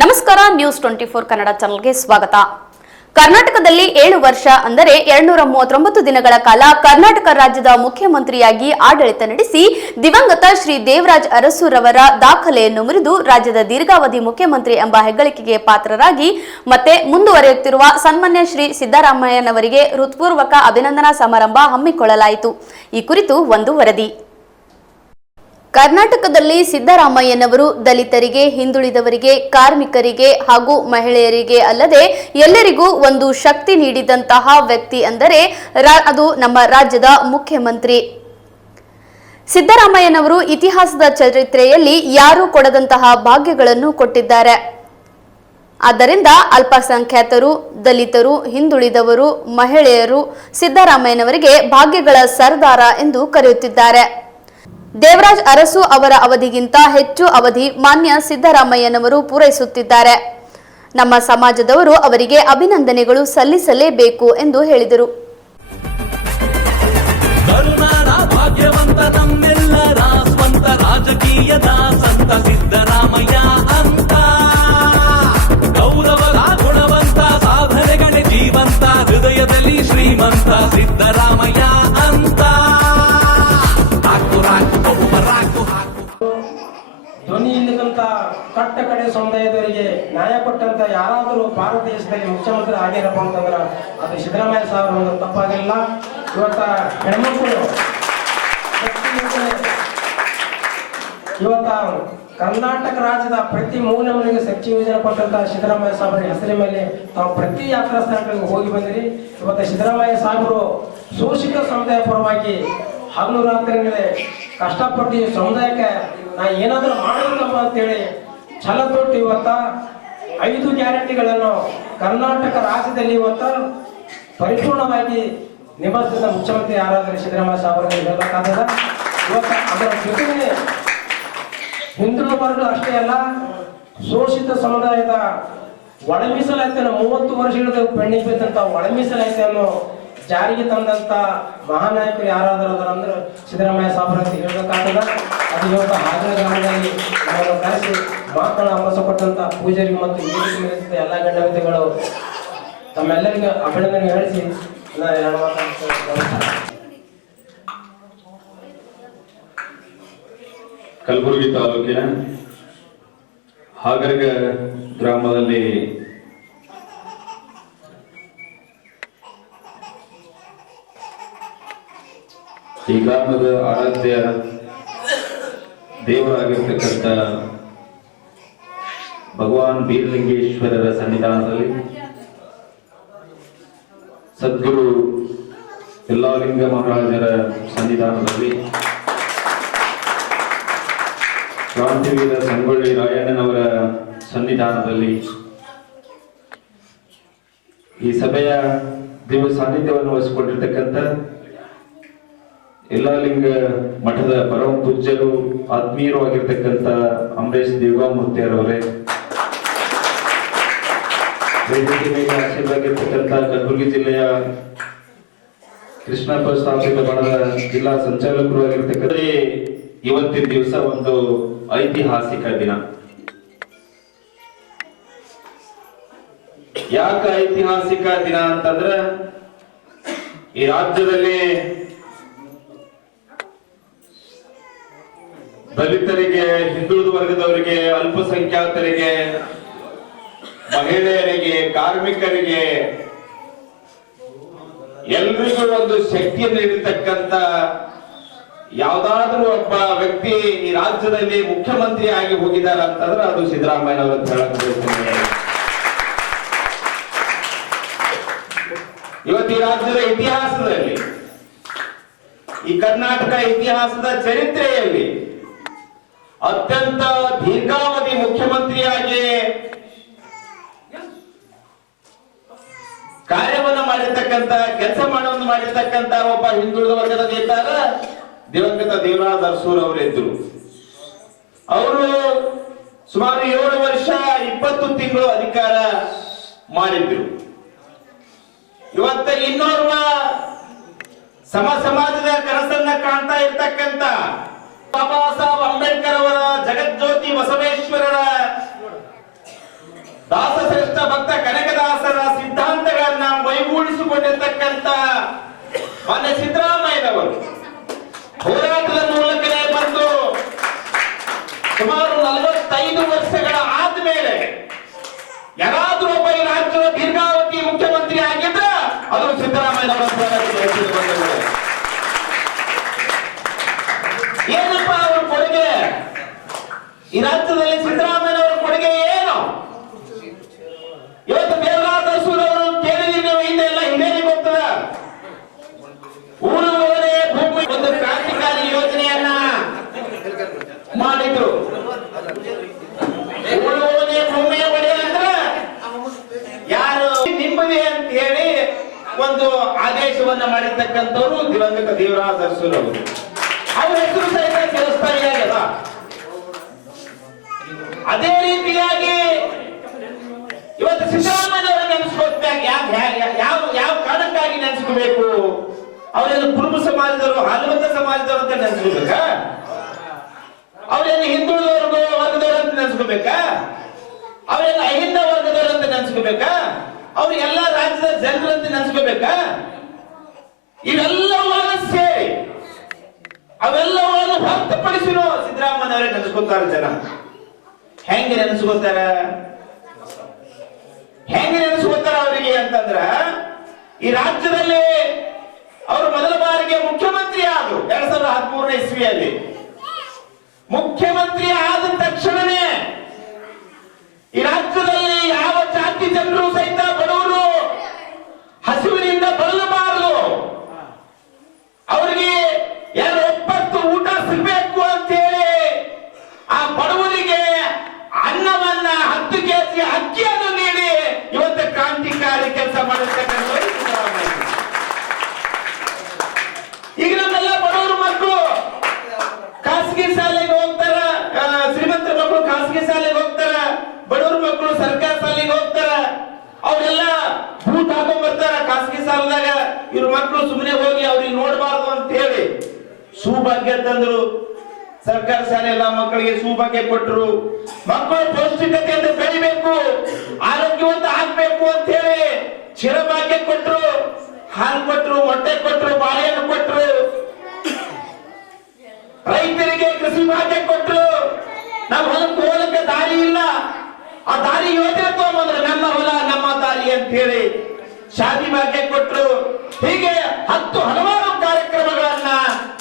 ನಮಸ್ಕಾರ news twenty four Kannada ಚಾನೆಲ್ಗೆ ಸ್ವಾಗತ. ಕರ್ನಾಟಕದಲ್ಲಿ ಏಳು ವರ್ಷ ಅಂದರೆ ಎರಡ್ನೂರ ಮೂವತ್ತೊಂಬತ್ತು ದಿನಗಳ ಕಾಲ ಕರ್ನಾಟಕ ರಾಜ್ಯದ ಮುಖ್ಯಮಂತ್ರಿಯಾಗಿ ಆಡಳಿತ ನಡೆಸಿ ದಿವಂಗತ ಶ್ರೀ ದೇವರಾಜ್ ಅರಸುರವರ ದಾಖಲೆಯನ್ನು ಮುರಿದು ರಾಜ್ಯದ ದೀರ್ಘಾವಧಿ ಮುಖ್ಯಮಂತ್ರಿ ಎಂಬ ಹೆಗ್ಗಳಿಕೆಗೆ ಪಾತ್ರರಾಗಿ ಮತ್ತೆ ಮುಂದುವರೆಯುತ್ತಿರುವ ಸನ್ಮಾನ್ಯ ಶ್ರೀ ಸಿದ್ದರಾಮಯ್ಯನವರಿಗೆ ಹೃತ್ಪೂರ್ವಕ ಅಭಿನಂದನಾ ಸಮಾರಂಭ ಹಮ್ಮಿಕೊಳ್ಳಲಾಯಿತು. ಈ ಕುರಿತು ಒಂದು ವರದಿ. ಕರ್ನಾಟಕದಲ್ಲಿ ಸಿದ್ದರಾಮಯ್ಯನವರು ದಲಿತರಿಗೆ, ಹಿಂದುಳಿದವರಿಗೆ, ಕಾರ್ಮಿಕರಿಗೆ ಹಾಗೂ ಮಹಿಳೆಯರಿಗೆ ಅಲ್ಲದೆ ಎಲ್ಲರಿಗೂ ಒಂದು ಶಕ್ತಿ ನೀಡಿದಂತಹ ವ್ಯಕ್ತಿ ಅಂದರೆ ಅದು ನಮ್ಮ ರಾಜ್ಯದ ಮುಖ್ಯಮಂತ್ರಿ. ಸಿದ್ದರಾಮಯ್ಯನವರು ಇತಿಹಾಸದ ಚರಿತ್ರೆಯಲ್ಲಿ ಯಾರೂ ಕೊಡದಂತಹ ಭಾಗ್ಯಗಳನ್ನು ಕೊಟ್ಟಿದ್ದಾರೆ. ಆದ್ದರಿಂದ ಅಲ್ಪಸಂಖ್ಯಾತರು, ದಲಿತರು, ಹಿಂದುಳಿದವರು, ಮಹಿಳೆಯರು ಸಿದ್ದರಾಮಯ್ಯನವರಿಗೆ ಭಾಗ್ಯಗಳ ಸರ್ದಾರ ಎಂದು ಕರೆಯುತ್ತಿದ್ದಾರೆ. ದೇವರಾಜ್ ಅರಸು ಅವರ ಅವಧಿಗಿಂತ ಹೆಚ್ಚು ಅವಧಿ ಮಾನ್ಯ ಸಿದ್ದರಾಮಯ್ಯನವರು ಪೂರೈಸುತ್ತಿದ್ದಾರೆ. ನಮ್ಮ ಸಮಾಜದವರು ಅವರಿಗೆ ಅಭಿನಂದನೆಗಳು ಸಲ್ಲಿಸಲೇಬೇಕು ಎಂದು ಹೇಳಿದರು. ಭಾಗ್ಯವಂತ ರಾಜಕೀಯದ ಸಂತ ಸಿದ್ದರಾಮಯ್ಯ ಕಡೆ ಸಮುದಾಯದವರಿಗೆ ನ್ಯಾಯ ಕೊಟ್ಟಂತ ಯಾರಾದರೂ ಭಾರತ ದೇಶದಲ್ಲಿ ಮುಖ್ಯಮಂತ್ರಿ ಆಗಿರಪ್ಪ ಅಂತಂದ್ರೆ ಅದು ಸಿದ್ದರಾಮಯ್ಯ ಸಾಹೇಬ್ ತಪ್ಪಾಗಿಲ್ಲ. ಇವತ್ತ ಹೆಣ್ಮಕ್ಳು ಇವತ್ತ ಕರ್ನಾಟಕ ರಾಜ್ಯದ ಪ್ರತಿ ಮೂಲೆ ಮನೆಗೆ ಸಚಿವ ಯೋಜನೆ ಕೊಟ್ಟಂತ ಸಿದ್ದರಾಮಯ್ಯ ಸಾಹೇಬರ ಹೆಸರಿನ ಮೇಲೆ ತಾವು ಪ್ರತಿ ಯಾತ್ರಾ ಸ್ಥಳಗಳಿಗೆ ಹೋಗಿ ಬಂದಿರಿ. ಇವತ್ತ ಸಿದ್ದರಾಮಯ್ಯ ಸಾಹೇಬರು ಶೋಷಿತ ಸಮುದಾಯ ಪರವಾಗಿ ಹಗಲು ರಾತ್ರಿ ಕಷ್ಟಪಟ್ಟು ಸಮುದಾಯಕ್ಕೆ ನಾ ಏನಾದರೂ ಮಾಡಬೇಕಪ್ಪ ಅಂತೇಳಿ ಛಲ ತೊಟ್ಟು ಇವತ್ತ ಐದು ಗ್ಯಾರಂಟಿಗಳನ್ನು ಕರ್ನಾಟಕ ರಾಜ್ಯದಲ್ಲಿ ಇವತ್ತ ಪರಿಪೂರ್ಣವಾಗಿ ನಿಭಾಯಿಸಿದ ಮುಖ್ಯಮಂತ್ರಿ ಯಾರಾದರೂ ಸಿದ್ದರಾಮಯ್ಯ ಸಾಹೇಬರಿಗೆ ಹೇಳಬೇಕಾದ ಇವತ್ತ ಅದರ ಜೊತೆಗೆ ಹಿಂದುಳಿದ ಅಷ್ಟೇ ಅಲ್ಲ, ಶೋಷಿತ ಸಮುದಾಯದ ಒಳ ಮೂವತ್ತು ವರ್ಷಗಳ ಪೆಂಡಿಂಗ್ ಬಿದ್ದಂತ ಒಳ ಜಾರಿಗೆ ತಂದಂತ ಮಹಾನಾಯಕರು ಯಾರಾದರೂ ಅದರ ಅಂದ್ರೆ ಸಿದ್ದರಾಮಯ್ಯ ಸಾಹೇಬ್ರು ಅಂತ ಹೇಳ್ಬೇಕಾಗ್ತದ. ಅದು ಇವತ್ತು ಹಾಜರ ಗ್ರಾಮದಲ್ಲಿ ನಾವು ಕರೆಸಿ ಮಾತನಾಡ ಅವಸ ಕೊಟ್ಟಂತ ಪೂಜಾರಿಗೆ ಮತ್ತು ಎಲ್ಲ ಗಣ್ಯತೆಗಳು ತಮ್ಮೆಲ್ಲರಿಗೂ ಅಭಿನಂದನೆ ಹೇಳಿಸಿ. ಕಲಬುರಗಿ ತಾಲೂಕಿನ ಹಾಗರ್ಗ ಗ್ರಾಮದಲ್ಲಿ ಈ ಗ್ರಾಮದ ಆರಾಧ್ಯ ದೇವರಾಗಿರ್ತಕ್ಕಂಥ ಭಗವಾನ್ ಬೀರಲಿಂಗೇಶ್ವರರ ಸನ್ನಿಧಾನದಲ್ಲಿ ಸದ್ಗುರು ಯಲ್ಲಾಲಿಂಗ ಮಹಾರಾಜರ ಸನ್ನಿಧಾನದಲ್ಲಿ ಕ್ರಾಂತಿವೀರ ಸಂಗೊಳ್ಳಿ ರಾಯಣ್ಣನವರ ಸನ್ನಿಧಾನದಲ್ಲಿ ಈ ಸಭೆಯ ದಿವ್ಯ ಸಾನ್ನಿಧ್ಯವನ್ನು ವಹಿಸಿಕೊಂಡಿರ್ತಕ್ಕಂಥ ಯಲ್ಲಾಲಿಂಗ ಮಠದ ಪರಮ ಪೂಜ್ಯರು, ಆತ್ಮೀಯರು ಆಗಿರ್ತಕ್ಕಂಥ ಅಂಬರೀಶ್ ದೇವಾಮೂರ್ತಿಯರವರೇ ವೇದಿಕೆ ಮೇಲೆ ಕಲಬುರಗಿ ಜಿಲ್ಲೆಯ ಕೃಷ್ಣಪ್ಪ ಸ್ಥಾಪಿತ ಬಣದ ಜಿಲ್ಲಾ ಸಂಚಾಲಕರು ಆಗಿರ್ತಕ್ಕಂಥ ಇವತ್ತಿನ ದಿವಸ ಒಂದು ಐತಿಹಾಸಿಕ ದಿನ. ಯಾಕ ಐತಿಹಾಸಿಕ ದಿನ ಅಂತಂದ್ರೆ ಈ ರಾಜ್ಯದಲ್ಲಿ ದಲಿತರಿಗೆ, ಹಿಂದುಳಿದ ವರ್ಗದವರಿಗೆ, ಅಲ್ಪಸಂಖ್ಯಾತರಿಗೆ, ಮಹಿಳೆಯರಿಗೆ, ಕಾರ್ಮಿಕರಿಗೆ ಎಲ್ರಿಗೂ ಒಂದು ಶಕ್ತಿಯನ್ನು ನೀಡತಕ್ಕಂತ ಯಾವ್ದಾದ್ರೂ ಒಬ್ಬ ವ್ಯಕ್ತಿ ಈ ರಾಜ್ಯದಲ್ಲಿ ಮುಖ್ಯಮಂತ್ರಿ ಆಗಿ ಹೋಗಿದ್ದಾರೆ ಅಂತಂದ್ರೆ ಅದು ಸಿದ್ದರಾಮಯ್ಯನವರು ಅಂತ ಹೇಳಕ್ ಬಯಸ್ತೇನೆ. ಇವತ್ತು ಈ ರಾಜ್ಯದ ಇತಿಹಾಸದಲ್ಲಿ, ಈ ಕರ್ನಾಟಕ ಇತಿಹಾಸದ ಚರಿತ್ರೆಯಲ್ಲಿ ಅತ್ಯಂತ ದೀರ್ಘಾವಧಿ ಮುಖ್ಯಮಂತ್ರಿಯಾಗಿ ಕಾರ್ಯವನ್ನ ಮಾಡಿರ್ತಕ್ಕಂತ ಕೆಲಸ ಮಾಡೋದು ಮಾಡಿರ್ತಕ್ಕಂತ ಒಬ್ಬ ಹಿಂದುಳಿದ ವರ್ಗದ ನೇತಾರ ದಿವಂಗತ ದೇವರಾಜ್ ಅರಸೂರ್ ಅವರಿದ್ರು ಅವರು ಸುಮಾರು ಏಳು ವರ್ಷ ಇಪ್ಪತ್ತು ತಿಂಗಳು ಅಧಿಕಾರ ಮಾಡಿದ್ರು. ಇವತ್ತ ಇನ್ನೋರ್ವ ಸಮ, ಸಮಾಜದ ಕನಸನ್ನ ಮಾನ್ಯ ಸಿದ್ದರಾಮಯ್ಯನವರು, ಹೋರಾಟದ ಮೂಲಕನೇ ಬಂದು ಸುಮಾರು ನಲವತ್ತೈದು ವರ್ಷಗಳ ಆದ್ಮೇಲೆ ಯಾರಾದ್ರೂ ಒಬ್ಬ ರಾಜ್ಯದ ದೀರ್ಘಾವಧಿ ಮುಖ್ಯಮಂತ್ರಿ ಆಗಿದ್ರ ಅದು ಸಿದ್ದರಾಮಯ್ಯನವರ. ಏನಪ್ಪ ಅವ್ರ ಕೊಡುಗೆ ಈ ರಾಜ್ಯದಲ್ಲಿ ಸಿದ್ದರಾಮಯ್ಯನವರ ಕೊಡುಗೆ ಏನು ಇವತ್ತು ದೇವರಾಜ ಅವರು ಕೇಳಿದ್ರಿ ನೀವು ಹಿಂದೆ ಎಲ್ಲ ಹಿರಿಯರಿಗೆ ಗೊತ್ತದ ಊರು ಹೋದರೆ ಭೂಮಿ ಒಂದು ಕ್ರಾಂತಿಕಾರಿ ಯೋಜನೆಯನ್ನ ಮಾಡಿದ್ರು ಊರು ಹೋದರೆ ಭೂಮಿಯ ಒಡೆಯ ಅಂದ್ರೆ ಯಾರು ನಿಮ್ಮದೇ ಅಂತ ಹೇಳಿ ಒಂದು ಆದೇಶವನ್ನ ಮಾಡಿರ್ತಕ್ಕಂಥವ್ರು ದಿವಂಗತ ದೇವರಾಜ ಅರಸುರವರು ಅವ್ರ. ಹೆಸರು ಸಹಿತ ಕೆಲಸದಾರಿಯಾಗಲ್ಲ ಅದೇ ರೀತಿಯಾಗಿ ಇವತ್ತು ಸಿದ್ದರಾಮಯ್ಯನವರ ನೆನೆಸ್ಕೋತಾಗ ಯಾವ ಯಾವ ಕಾರಣಕ್ಕಾಗಿ ನೆನೆಸ್ಕೋಬೇಕು? ಅವರೇನು ಕುರುಬ ಸಮಾಜದವರು ಹಾಲುಮತ ಸಮಾಜದವರು ಅಂತ ನೆನೆಸ್ಕೋಬೇಕಾ ಅವರೇನು ಹಿಂದುಳಿದವರು ವರ್ಗದವರು ಅಂತ ನೆನೆಸ್ಕೋಬೇಕಾ? ಅವರೇನು ಅಹಿಂದ ವರ್ಗದವರು ಅಂತ ನೆನೆಸ್ಕೋಬೇಕಾ? ಅವ್ರು ಎಲ್ಲ ರಾಜ್ಯದ ಜನರಂತ ನೆನ್ಸ್ಕೋಬೇಕಾ? ನೆನೆಸ್ಕೋಬೇಕಾ ಇವೆಲ್ಲವನ್ನು ಸೇರಿ, ಅವೆಲ್ಲವನ್ನು ಹೊರತುಪಡಿಸಿನೂ ಸಿದ್ದರಾಮಯ್ಯನವರೇ ನೆನೆಸ್ಕೋತಾರೆ ಜನ. ಹೆಂಗೆ ನೆನೆಸ್ಕೋತಾರ ಹೆಂಗೆ ನೆನೆಸ್ಕೋತಾರ ಅವರಿಗೆ ಅಂತಂದ್ರ, ಈ ರಾಜ್ಯದಲ್ಲಿ ಅವರು ಮೊದಲ ಬಾರಿಗೆ ಮುಖ್ಯಮಂತ್ರಿ ಆದ್ರು ಎರಡ್ ಸಾವಿರದ ಹದಿಮೂರನೇ ಇಸ್ವಿಯಲ್ಲಿ. ಮುಖ್ಯಮಂತ್ರಿ ಆದ ತಕ್ಷಣನೇ ಈ ರಾಜ್ಯದಲ್ಲಿ ಯಾವ ಜಾತಿ ಜನರು ಸಹಿತ ಬಡವರು ಹಸಿವಿನಿಂದ ಬಳಲಬಾರದು ಅವರಿಗೆ ಎರಡು ಒಪ್ಪತ್ತು ಊಟ ಸಿಗ್ಬೇಕು ಅಂತೇಳಿ ಆ ಬಡವರಿಗೆ ಅನ್ನವನ್ನ ಹತ್ತು ಕೆಜಿ ಅಕ್ಕಿಯನ್ನು ನೀಡಿ ಇವತ್ತು ಕ್ರಾಂತಿಕಾರಿ ಕೆಲಸ ಮಾಡಿರ್ತಕ್ಕಂಥವ್ರು ಸಿದ್ದರಾಮಯ್ಯ. ಈಗ ನಮ್ಮೆಲ್ಲ ಬಡವರು ಮಕ್ಕಳು ಖಾಸಗಿ ಶಾಲೆಗೆ ಹೋಗ್ತಾರ ಆ, ಶ್ರೀಮಂತರ ಮಕ್ಕಳು ಖಾಸಗಿ ಶಾಲೆಗೆ ಹೋಗ್ತಾರ ಬಡವ್ರ ಮಕ್ಕಳು ಸರ್ಕಾರ ಶಾಲೆಗೆ ಹೋಗ್ತಾರ ಅವರೆಲ್ಲ ಬೂಟ್ ಹಾಕೊಂಡ್ ಬರ್ತಾರ ಖಾಸಗಿ ಶಾಲೆದಾಗ ಇವ್ರ ಮಕ್ಕಳು ಸುಮ್ಮನೆ ಹೋಗಿ ಅವ್ರಿಗೆ ನೋಡಬಾರ್ದು ಅಂತ ಹೇಳಿ ಸೂಭಾಗ್ಯ ತಂದ್ರು. ಸರ್ಕಾರ ಶಾಲೆ ಎಲ್ಲ ಮಕ್ಕಳಿಗೆ ಸೂಭಾಗ್ಯ ಕೊಟ್ಟರು ಮಕ್ಕಳು ಪೌಷ್ಟಿಕತೆಯಿಂದ ಬೆಳಿಬೇಕು ಆರೋಗ್ಯವಂತ ಆಗ್ಬೇಕು ಅಂತ ಹೇಳಿ ಚಿರಭಾಗ್ಯ ಕೊಟ್ಟರು ಹಾಲು ಕೊಟ್ಟರು ಮೊಟ್ಟೆ ಕೊಟ್ಟರು ಬಾಳೆಹಣ್ಣು ಕೊಟ್ಟರು ರೈತರಿಗೆ ಕೃಷಿ ಭಾಗ್ಯ ಕೊಟ್ಟರು ನಮ್ಮ ಹೊಲಕ್ಕೆ ಹೋಗಕ್ಕೆ ದಾರಿ ಇಲ್ಲ. ಆ ದಾರಿ ಯೋಜನೆ ತಗೊಂಡ್ರೆ ನಮ್ಮ ಹೊಲ, ನಮ್ಮ ದಾರಿ ಅಂತ ಹೇಳಿ ಶಾದಿ ಭಾಗ್ಯ ಕೊಟ್ಟರು ಹೀಗೆ ಹತ್ತು ಹಲವಾರು ಕಾರ್ಯಕ್ರಮಗಳನ್ನ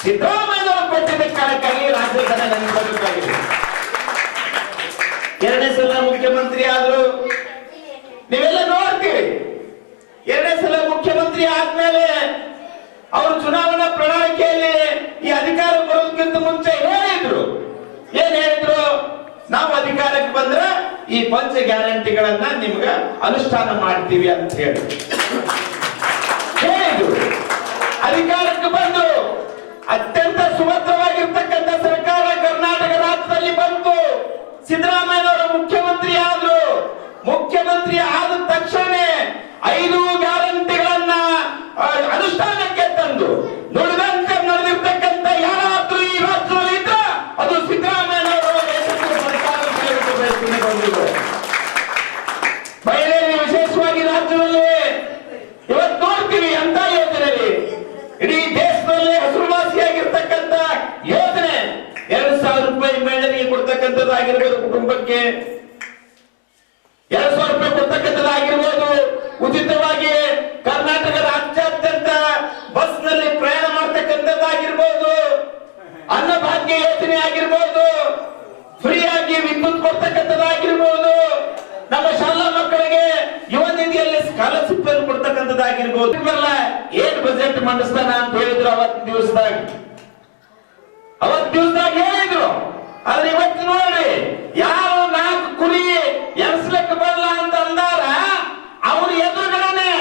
ಸಿದ್ದರಾಮಯ್ಯನವರು ಕೊಟ್ಟಿದ್ದ ಕಾರಣಕ್ಕಾಗಿ ರಾಜ್ಯದ ಬರಬೇಕಾಗಿದೆ ಎರಡನೇ ಸಲ ಮುಖ್ಯಮಂತ್ರಿ ಆದ್ರು. ನೀವೆಲ್ಲ ನೋಡ್ತೀವಿ ಎರಡನೇ ಸಲ ಮುಖ್ಯಮಂತ್ರಿ ಆದ್ಮೇಲೆ ಅವರು ಚುನಾವಣಾ ಪ್ರಣಾಳಿಕೆಯಲ್ಲಿ ಈ ಅಧಿಕಾರ ಬರೋದಕ್ಕಿಂತ ಮುಂಚೆ ಹೇಳಿದ್ರು? ಏನ್ ಹೇಳಿದ್ರು? ನಾವು ಅಧಿಕಾರಕ್ಕೆ ಬಂದ್ರೆ ಈ ಪಂಚ ಗ್ಯಾರಂಟಿಗಳನ್ನ ನಿಮ್ಗ ಅನುಷ್ಠಾನ ಮಾಡ್ತೀವಿ ಅಂತ ಹೇಳಿ. ಹೇಳಿದ್ರು. ಅಧಿಕಾರಕ್ಕೆ ಬಂದು ಕೊಡ್ತಕ್ಕಂಥದ್ದಾಗಿರ್ಬೋದು ಕುಟುಂಬಕ್ಕೆ. ಎರಡು ಸಾವಿರ ರೂಪಾಯಿ ಕೊಡ್ತಕ್ಕಂಥದ್ದಾಗಿರ್ಬೋದು. ಉಚಿತವಾಗಿ ಕರ್ನಾಟಕ ರಾಜ್ಯಾದ್ಯಂತ ಬಸ್ನಲ್ಲಿ ಪ್ರಯಾಣ ಮಾಡ್ತಕ್ಕಂಥದ್ದಾಗಿರ್ಬೋದು. ಅನ್ನಭಾಗ್ಯ ಯೋಜನೆ ಆಗಿರ್ಬೋದು. ಫ್ರೀ ಆಗಿ ವಿದ್ಯುತ್ ಕೊಡ್ತಕ್ಕಂಥದ್ದಾಗಿರ್ಬೋದು. ನಮ್ಮ ಶಾಲಾ ಮಕ್ಕಳಿಗೆ ಯುವ ನಿಧಿಯಲ್ಲಿ ಸ್ಕಾಲರ್ಶಿಪ್ ಕೊಡ್ತಕ್ಕಂಥದ್ದಾಗಿರ್ಬೋದು. ಏನ್ ಬಜೆಟ್ ಮಂಡಿಸ್ತಾನ ಅಂತ ಹೇಳಿದ್ರು ಅವತ್ತಿನ ದಿವಸದಾಗ. ಅವತ್ತು ದಿವಸದಾಗ ಹೇಳಿದ್ರು. ಆದ್ರೆ ಇವತ್ತು ನೋಡಿ ಯಾವ ನಾಲ್ಕು ಕುರಿ ಎನ್ಸ್ಲಿಕ್ಕೆ ಬರಲ್ಲ ಅಂತ ಅಂದಾರ, ಅವ್ರ ಎದುರುಗಡೆ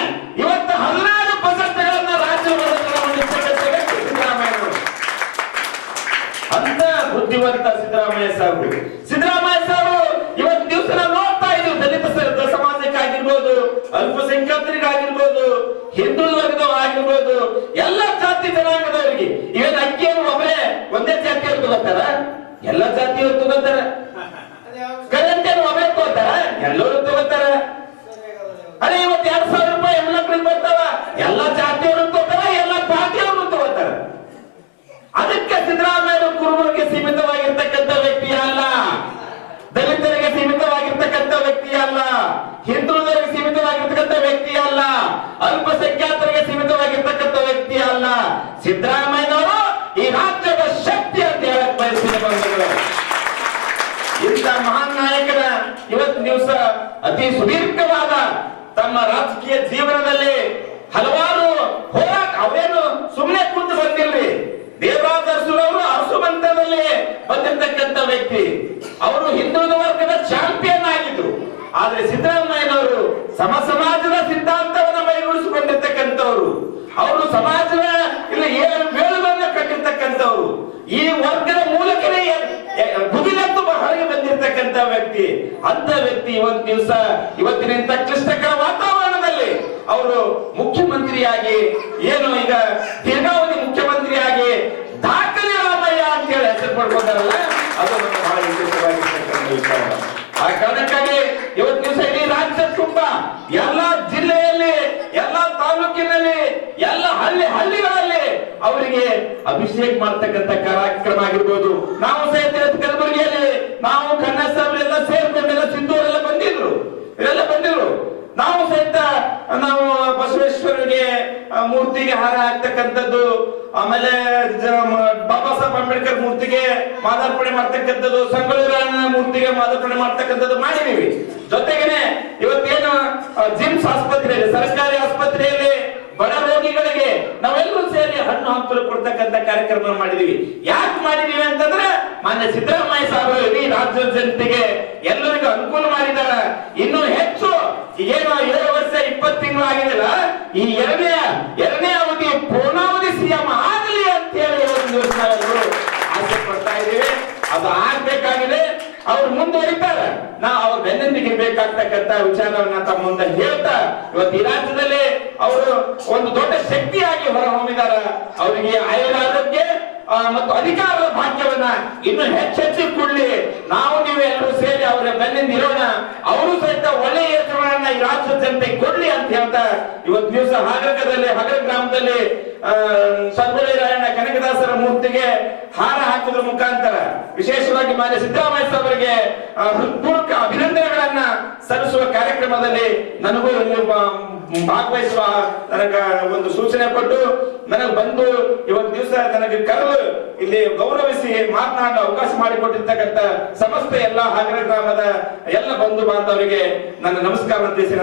ಇವತ್ತು ಹದಿನಾರು ಪ್ರಶಸ್ತಿಗಳನ್ನ ರಾಜ್ಯ ಸಿದ್ದರಾಮಯ್ಯವರು ಅಂತ ಬುದ್ಧಿವಂತ ಸಿದ್ದರಾಮಯ್ಯ ಸಾಹೇಬರು. ಸಿದ್ದರಾಮಯ್ಯ ಸಾಹೇಬರು ಇವತ್ತು ದಿವಸ ನೋಡ್ತಾ ಇದ್ದೀವಿ ದಲಿತ ಸಮಾಜಕ್ಕಾಗಿರ್ಬೋದು, ಅಲ್ಪಸಂಖ್ಯಾತರಿಗಾಗಿರ್ಬೋದು, ಹಿಂದೂ ವರ್ಗದವ್ರು ಆಗಿರ್ಬೋದು ಎಲ್ಲ ಜಾತಿ ಜನಾಂಗದವರಿಗೆ. ಇವನ್ ಅಕ್ಕಿಯನ್ನು ಒಬ್ಬರೇ, ಒಂದೇ ಜಾತಿಯವ್ರು ತಗೋತಾರ ಎಲ್ಲ ಜಾತಿಯವರು ತಗೋತಾರೆ. ಗಂಟೆನ ಮೊಬೈಲ್ ತಗೋತಾರ ಎಲ್ಲರೂ ತಗೋತಾರ. ಅರೆ, ಇವತ್ತು ಎರಡ್ ಸಾವಿರ ರೂಪಾಯಿ ಎಲ್ಲ ಬರ್ತಾವ. ಎಲ್ಲ ಜಾತಿಯವರು ತಗೋತಾರ, ಎಲ್ಲ ಜಾತಿಯವರು ತಗೋತಾರ. ಅದಕ್ಕೆ ಸಿದ್ದರಾಮಯ್ಯ ಕುರುಬರಿಗೆ ಸೀಮಿತವಾಗಿರ್ತಕ್ಕಂಥ ವ್ಯಕ್ತಿ ಅಲ್ಲ. ದಲಿತರಿಗೆ ಸೀಮಿತವಾಗಿರ್ತಕ್ಕಂಥ ವ್ಯಕ್ತಿ ಅಲ್ಲ. ಹಿಂದುಳಿದರಿಗೆ ಸೀಮಿತವಾಗಿರ್ತಕ್ಕಂಥ ವ್ಯಕ್ತಿ ಅಲ್ಲ. ಅಲ್ಪಸಂಖ್ಯಾತರಿಗೆ ಸೀಮಿತವಾಗಿರ್ತಕ್ಕಂಥ ವ್ಯಕ್ತಿ ಅಲ್ಲ. ಸಿದ್ದರಾಮಯ್ಯನವರು ಈ ರಾಜ್ಯದ ಶಕ್ತಿ ಅತಿ ಸುದೀರ್ಘವಾದ ತಮ್ಮ ರಾಜಕೀಯ ಜೀವನದಲ್ಲಿ ಹಲವಾರು ಹೋರಾಟ ಅವರೇನು ಸುಮ್ಮನೆ ಕುಂತು ಬಂದಿಲ್ರಿ. ದೇವರಾಜ ಅರಸುರವರು ಅರಸು ಮಂತ್ರದಲ್ಲಿ ಬಂದಿರತಕ್ಕಂತ ವ್ಯಕ್ತಿ. ಅವರು ಹಿಂದುಳಿದ ವರ್ಗದ ಚಾಂಪಿಯನ್ ಆಗಿದ್ರು. ಆದ್ರೆ ಸಿದ್ದರಾಮಯ್ಯನವರು ಸಮ ಸಮಾಜದ ಸಿದ್ಧಾಂತವನ್ನು ಮೈಗೂಡಿಸಿಕೊಂಡಿರ್ತಕ್ಕಂಥವ್ರು ಅವರು ಸಮಾಜದ ಇಲ್ಲಿ ಏಳು ಬೇಳುಗಳನ್ನ ಕಟ್ಟಿರ್ತಕ್ಕಂಥವ್ರು ಈ ವರ್ಗದ ಮೂಲಕನೇ ಬುಗಿಲೆದ್ದು ಹೊರಗೆ ಬಂದಿರತಕ್ಕಂತ ವ್ಯಕ್ತಿ ಅಂತ ವ್ಯಕ್ತಿ ಇವತ್ತು ದಿವಸ, ಇವತ್ತಿನಿಂದ ಕ್ಲಿಷ್ಟಕರ ವಾತಾವರಣದಲ್ಲಿ ಅವರು ಮುಖ್ಯಮಂತ್ರಿಯಾಗಿ, ಏನು ಈಗ ದೀರ್ಘಾವಧಿ ಮುಖ್ಯಮಂತ್ರಿಯಾಗಿ ದಾಖಲೆ ರಾಮಯ್ಯ ಅಂತ ಹೇಳಿ ಹೆಸರು ಪಡ್ಕೊಂಡಾರಲ್ಲ, ಅದು ನಮಗೆ ಬಹಳ ವಿಶೇಷವಾಗಿರ್ತಕ್ಕಂಥ ಆ ಕಾರಣಕ್ಕಾಗಿ ಇವತ್ತು ದಿವಸ ಇಡೀ ರಾಜ್ಯ ತುಂಬ ಎಲ್ಲಾ ಜಿಲ್ಲೆಯಲ್ಲಿ, ಎಲ್ಲಾ ತಾಲೂಕಿನಲ್ಲಿ, ಎಲ್ಲ ಹಳ್ಳಿ ಹಳ್ಳಿಗಳಲ್ಲಿ ಅವರಿಗೆ ಅಭಿಷೇಕ ಮಾಡ್ತಕ್ಕಂಥ ಕಾರ್ಯಕ್ರಮ ಆಗಿರ್ಬೋದು. ನಾವು ಸಹಿತ ಕಲಬುರಗಿಯಲ್ಲಿ, ನಾವು ಕನ್ನಡ ಎಲ್ಲ ಇವರೆಲ್ಲ ಬಂದಿದ್ರು ನಾವು ಸಹಿತ ನಾವು ಬಸವೇಶ್ವರರಿಗೆ ಮೂರ್ತಿಗೆ ಹಾರ ಹಾಕ್ತಕ್ಕಂಥದ್ದು, ಆಮೇಲೆ ಬಾಬಾ ಸಾಹೇಬ್ ಅಂಬೇಡ್ಕರ್ ಮೂರ್ತಿಗೆ ಮಾದಾರ್ಪಣೆ ಮಾಡ್ತಕ್ಕಂಥದ್ದು ಸಂಗೊಳ್ಳಿ ಮೂರ್ತಿಗೆ ಮಾದಾರ್ಪಣೆ ಮಾಡ್ತಕ್ಕಂಥದ್ದು ಮಾಡಿದೀವಿ ಜೊತೆಗೇನೆ ಇವತ್ತೇನು ಜಿಮ್ಸ್ ಆಸ್ಪತ್ರೆ ಸರ್ಕಾರಿ ಹಣ್ಣು ಕೊಡ್ತಕ್ಕಂಥ ಕಾರ್ಯಕ್ರಮ ಮಾಡಿದೀವಿ. ಯಾಕೆ ಮಾಡಿದೀವಿ ಅಂತಂದ್ರೆ, ಮಾನ್ಯ ಸಿದ್ದರಾಮಯ್ಯ ಸಾಹೇಬರು ಇಡೀ ರಾಜ್ಯದ ಜನತೆಗೆ ಎಲ್ಲರಿಗೂ ಅನುಕೂಲ ಮಾಡಿದಾರ ಇನ್ನು ಹೆಚ್ಚು, ಏನು ಏಳು ವರ್ಷ, ಇಪ್ಪತ್ತು ತಿಂಗಳು ಆಗಿದೆಲ್ಲ ಈ ಎರಡನೇ ಎರಡನೇ ಅವಧಿ ಪೂರ್ಣಾವಧಿ ಸಿಎಂ ಆಗಲಿ ಅಂತ ಹೇಳಿ ಒಂದು ಆಸೆ ಪಡ್ತಾ ಇದ್ದೀವಿ. ಅದು ಆಗ್ಬೇಕಾಗಿದೆ. ಅವ್ರು ಮುಂದುವರಿತಾರೆ. ನಾ ಅವ್ರ ಬೆನ್ನಿಗೆ ಬೇಕಾಗ್ತಕ್ಕಂತ ವಿಚಾರವನ್ನ ತಮ್ಮ ಮುಂದೆ ಹೇಳ್ತಾ, ಇವತ್ತು ಈ ರಾಜ್ಯದಲ್ಲಿ ಅವರು ಒಂದು ದೊಡ್ಡ ಶಕ್ತಿಯಾಗಿ ಹೊರಹೊಮ್ಮಿದಾರ ಅವರಿಗೆ ಆಯುರಾರೋಗ್ಯ ಮತ್ತು ಅಧಿಕಾರದ ಭಾಗ್ಯವನ್ನ ಇನ್ನು ಹೆಚ್ಚೆಚ್ಚು ಕೊಡ್ಲಿ. ನಾವು ನೀವು ಎಲ್ಲರೂ ಸೇರಿ ಅವರ ಬೆನ್ನಿಂದ ಇರೋಣ. ಅವರು ಸಹಿತ ಒಳ್ಳೆಯ ಹೆಸರುಗಳನ್ನ ಈ ರಾಜ್ಯ ಜನತೆ ಕೊಡ್ಲಿ ಅಂತ ಹೇಳ್ತಾ ಇವತ್ತು ದಿವಸ ಹಾಗರಕದಲ್ಲಿ ಹಗರ ಗ್ರಾಮದಲ್ಲಿ ಸಂಗೊಳ್ಳಿ ಕನಕದಾಸರ ಮೂರ್ತಿಗೆ ಹಾರ ಹಾಕುವುದರ ಮುಖಾಂತರ. ವಿಶೇಷವಾಗಿ ಮಾನ್ಯ ಸಿದ್ದರಾಮಯ್ಯ ಸಾಹೇಬರಿಗೆ ಹೃತ್ಪೂರ್ವಕ ಅಭಿನಂದನೆಗಳನ್ನ ಸಲ್ಲಿಸುವ ಕಾರ್ಯಕ್ರಮದಲ್ಲಿ ನನಗೂ ಭಾಗವಹಿಸುವ ನನಗ ಒಂದು ಸೂಚನೆ ಕೊಟ್ಟು, ನನಗೆ ಬಂದು ಇವತ್ತು ದಿವಸ ನನಗೆ ಕರೆದು ಇಲ್ಲಿ ಗೌರವಿಸಿ ಮಾತನಾಡಲು ಅವಕಾಶ ಮಾಡಿಕೊಟ್ಟಿರ್ತಕ್ಕಂಥ ಸಮಸ್ತ ಎಲ್ಲ ಹಾಗರ ಗ್ರಾಮದ ಎಲ್ಲ ಬಂಧು ಬಾಂಧವರಿಗೆ ನನ್ನ ನಮಸ್ಕಾರ ತಿಳಿಸಿ